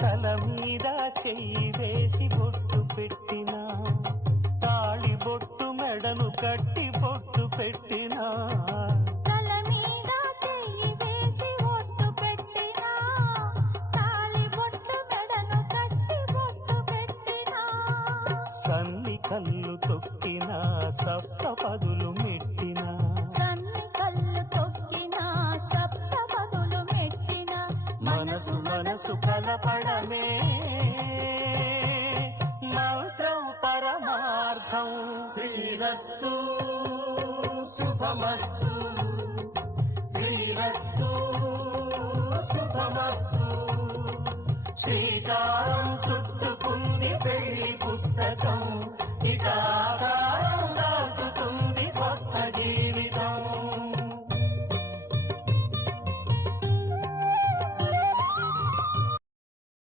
తల మీద చెయ్యి వేసి బొట్టు పెట్టినా, తాళి బొట్టు మెడను కట్టి బొట్టు పెట్టినా, తల మీద చెయ్యి వేసి బొట్టు పెట్టినా, తాళి బొట్టు మెడను కట్టి బొట్టు పెట్టినా, సన్ని కళ్ళు తొక్కినా సప్త పదులు మెట్టినా, సన్ని కళ్ళు తొక్కినా సప్త పదులు మెట్టినా, మనసు మనసు కలపడమే మంత్రం పరమార్థం. శ్రీరస్తు శుభమస్తు, శ్రీరస్తు శుభమస్తు. శ్రీకారం చుట్టుకుంది పెళ్లి పుస్తకం, ఇక ఆకారం